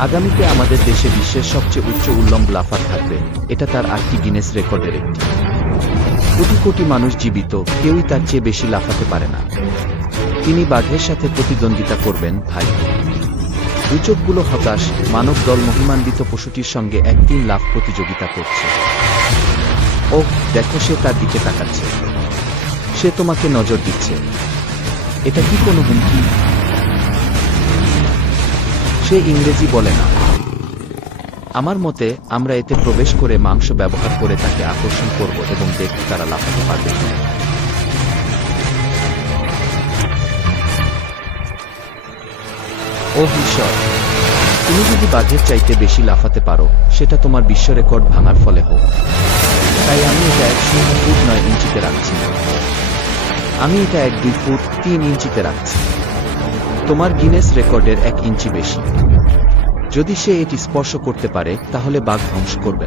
আগামীতে আমাদের দেশে বিশ্বের সবচেয়ে উচ্চ উল্লম্ব লাফার থাকবে, এটা তার 8টি গিনেস রেকর্ডের একটি। কোটি কোটি মানুষ জীবিত, কেউই তার চেয়ে বেশি লাফাতে পারে না। তিনি বাঘের সাথে প্রতিদ্বন্দ্বিতা করবেন, ভাই। সূচকগুলো হতাশ, মানব দল মহিমান্বিত পশুটির সঙ্গে 1-3 লাফ প্রতিযোগিতা করছে। ওহ, দেখো, সে তার দিকে তাকাচ্ছে। সে তোমাকে নজর দিচ্ছে। এটা কি কোনো হুমকি? সে ইংরেজি বলে না। আমার মতে, আমরা এতে প্রবেশ করে মাংস ব্যবহার করে তাকে আকর্ষণ করব এবং দেখব তারা লাফাতে পারবে কিনা। ওহ ঈশ্বর, তুমি যদি বাঘের চাইতে বেশি লাফাতে পারো, সেটা তোমার বিশ্ব রেকর্ড ভাঙার ফলে হোক। তাই আমি এটা 1 ফুট 9 ইঞ্চিতে রাখছি। আমি এটা 2 ফুট 3 ইঞ্চিতে রাখছি। তোমার গিনেস রেকর্ডের 1 ইঞ্চি বেশি। যদি সে এটি স্পর্শ করতে পারে, তাহলে বাঘ ধ্বংস করবে না।